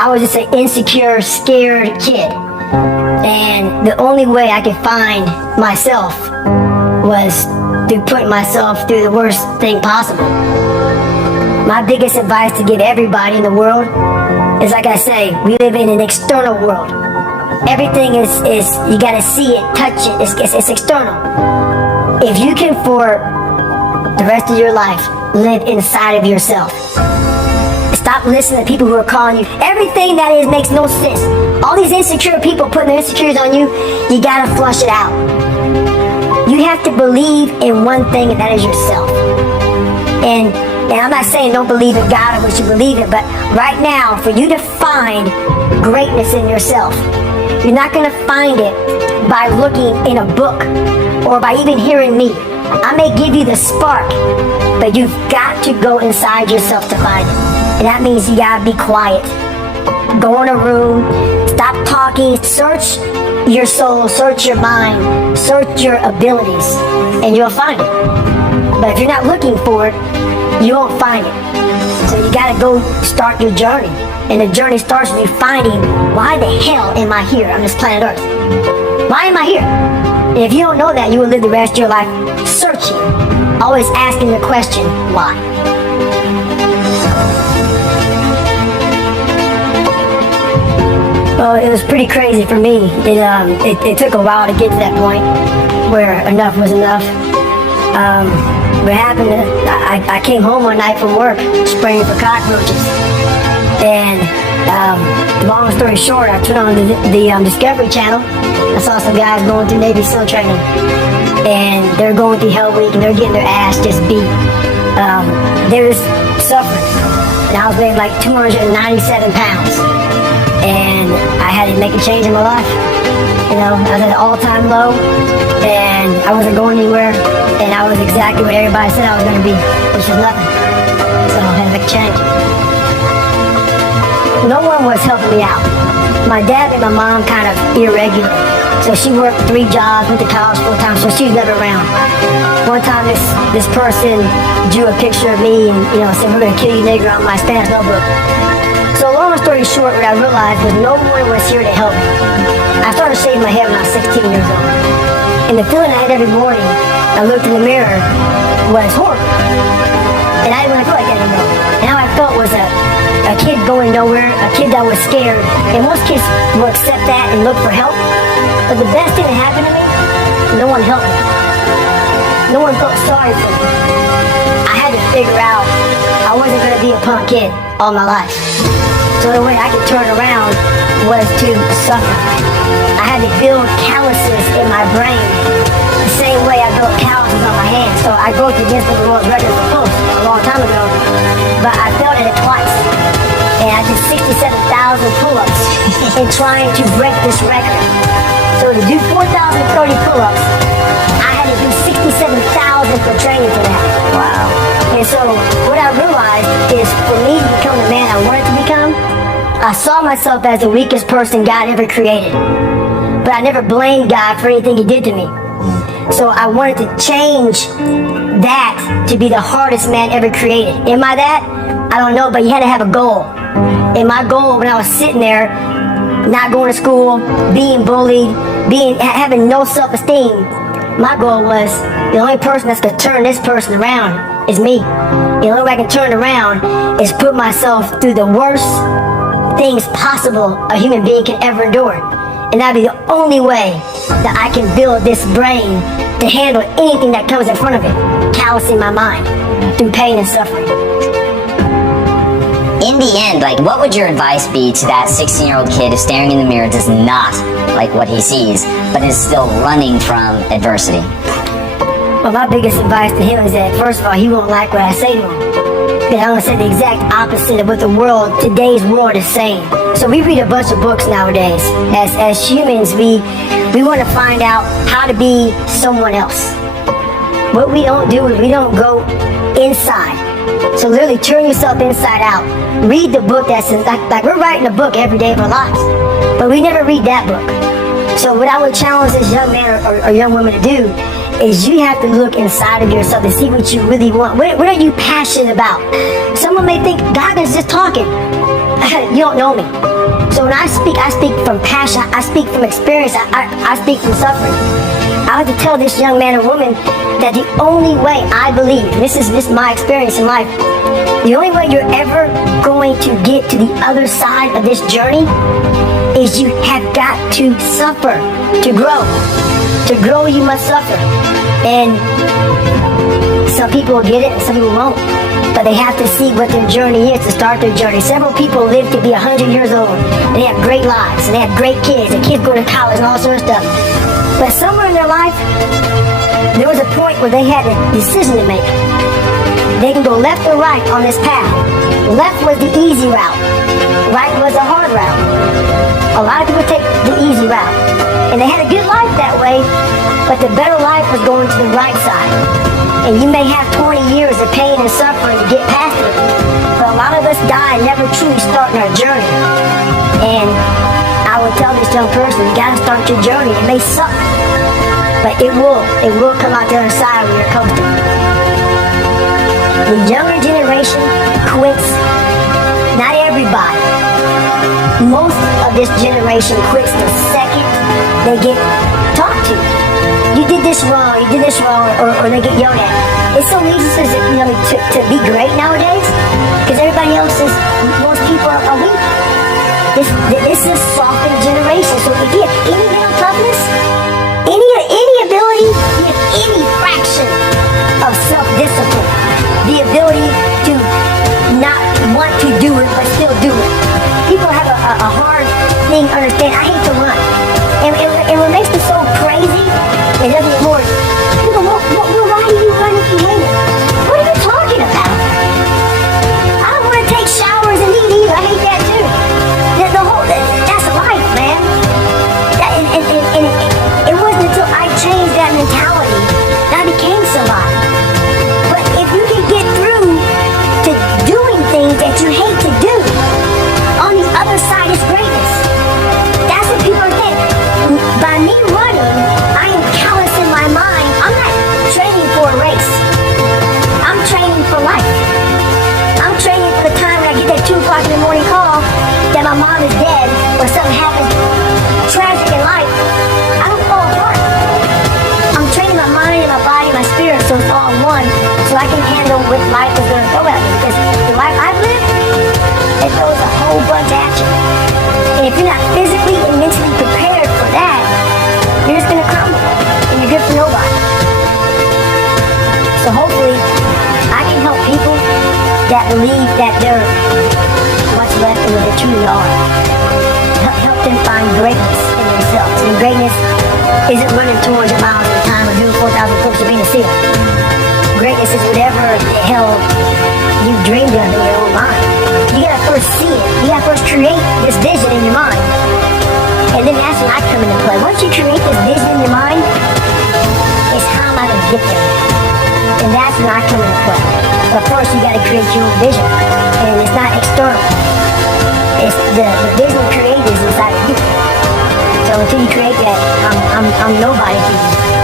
I was just an insecure, scared kid. And the only way I could find myself was through putting myself through the worst thing possible. My biggest advice to give everybody in the world is, like I say, we live in an external world. Everything is you gotta see it, touch it, it's external. If you can for the rest of your life live inside of yourself, stop listening to people who are calling you. Everything that is makes no sense. All these insecure people putting their insecurities on you, you gotta flush it out. You have to believe in one thing, and that is yourself. And I'm not saying don't believe in God or what you believe in, but right now, for you to find greatness in yourself, you're not gonna find it by looking in a book or by even hearing me. I may give you the spark, but you've got to go inside yourself to find it. And that means you gotta be quiet. Go in a room, stop talking, search your soul, search your mind, search your abilities, and you'll find it. But if you're not looking for it, you won't find it. So you gotta go start your journey. And the journey starts with you finding, why the hell am I here on this planet Earth? Why am I here? And if you don't know that, you will live the rest of your life searching, always asking the question, why? Well, it was pretty crazy for me. It took a while to get to that point where enough was enough. What happened, I came home one night from work spraying for cockroaches. And long story short, I turned on the Discovery Channel. I saw some guys going through Navy SEAL training. And they're going through Hell Week and they're getting their ass just beat. They're just suffering. And I was weighing like 297 pounds. And I had to make a change in my life. You know, I was at an all-time low, and I wasn't going anywhere, and I was exactly what everybody said I was going to be, which was nothing. So I had to make a change. No one was helping me out. My dad and my mom kind of irregular. So she worked 3 jobs, went to college full time, so she was never around. One time this person drew a picture of me and, you know, said, "We're going to kill you, nigger," on my Spanish notebook. So long story short, what I realized was no one was here to help me. I started shaving my head when I was 16 years old. And the feeling I had every morning, I looked in the mirror, was horrible. And I didn't want to feel like that anymore. And how I felt was a kid going nowhere, a kid that was scared. And most kids will accept that and look for help. But the best thing that happened to me, no one helped me. No one felt sorry for me. I had to figure out I wasn't going to be a punk kid all my life. So the way I could turn around was to suffer. I had to build calluses in my brain the same way I built calluses on my hands. So I broke the Guinness World Record for post a long time ago, but I failed at it twice. And I did 67,000 pull-ups in trying to break this record. So to do 4,030 pull-ups, I had to do 67,000 for training for that. Wow. And so what I realized is for me to become the man I wanted to become, I saw myself as the weakest person God ever created. But I never blamed God for anything he did to me. So I wanted to change that to be the hardest man ever created. Am I that? I don't know, but you had to have a goal. And my goal when I was sitting there, not going to school, being bullied, having no self-esteem, my goal was the only person that's going to turn this person around is me. The only way I can turn it around is put myself through the worst things possible a human being can ever endure. And that'd be the only way that I can build this brain to handle anything that comes in front of it, callousing my mind through pain and suffering. In the end, like, what would your advice be to that 16-year-old kid who staring in the mirror does not like what he sees, but is still running from adversity? Well, my biggest advice to him is that, first of all, he won't like what I say to him. Because I'm going to say the exact opposite of what today's world is saying. So we read a bunch of books nowadays. As humans, we want to find out how to be someone else. What we don't do is we don't go inside. So literally turn yourself inside out. Read the book that's like we're writing a book every day of our lives. But we never read that book. So what I would challenge this young man or young woman to do is you have to look inside of yourself to see what you really want. What are you passionate about? Someone may think Goggins is just talking. you don't know me. So when I speak from passion, I speak from experience, I speak from suffering. I like to tell this young man or woman that the only way I believe, this is my experience in life, the only way you're ever going to get to the other side of this journey is you have got to suffer to grow. To grow, you must suffer. And some people will get it and some people won't. But they have to see what their journey is to start their journey. Several people live to be 100 years old. They have great lives. And they have great kids. And kids go to college and all sorts of stuff. But somewhere in their life, there was a point where they had a decision to make. They can go left or right on this path. Left was the easy route. Right was the hard route. A lot of people take the easy route. And they had a good life that way, but the better life was going to the right side. And you may have 20 years of pain and suffering to get past it. But a lot of us die never truly starting our journey. And I would tell this young person, you gotta start your journey. It may suck, but it will come out the other side when you're comfortable. The younger generation quits. Not everybody. Most of this generation quits the second they get talked to. You did this wrong, or they get yelled at. It's so easy to be great nowadays, because everybody else is, most people are weak. This is a softened generation, so if you have any mental toughness, any ability, you have any fraction of self-discipline, the ability to not want to do it, but still do it. People have a hard thing to understand. I hate to run. And what makes me so crazy, it doesn't get more. People, why do you run if you hate it? What are you talking about? I don't want to take showers and eat either. I hate that too. That's life, man. It wasn't until I changed that mentality that I became somebody. But if you can get through to doing things that you hate to do, on the other side is greatness. That's what people are thinking. By me running, I am callous in my mind. I'm not training for a race. I'm training for life. I'm training for the time when I get that 2 o'clock in the morning call that my mom is dead or something happens tragic in life. I don't fall apart. I'm training my mind and my body and my spirit so it's all one, so I can handle what life is going to throw at me. Because the life I've lived, it throws a whole bunch at you. And if you're not physically and mentally prepared for that, you're just going to crumble. And you're good for nobody. So hopefully, I can help people that believe that they're what's left and what they truly are. Help them find greatness in themselves. And greatness isn't running 200 miles at a time or doing 4,000 push-ups or being a SEAL. Greatness is whatever the hell you dreamed of in your own mind. You gotta first see it. You gotta first create this vision in your mind. And then that's when I come into play. Once you create this vision in your mind, it's how am I gonna get there? And that's when I come into play. But first you gotta create your own vision. And it's not external. It's the vision created is inside of you. So until you create that, I'm nobody to you.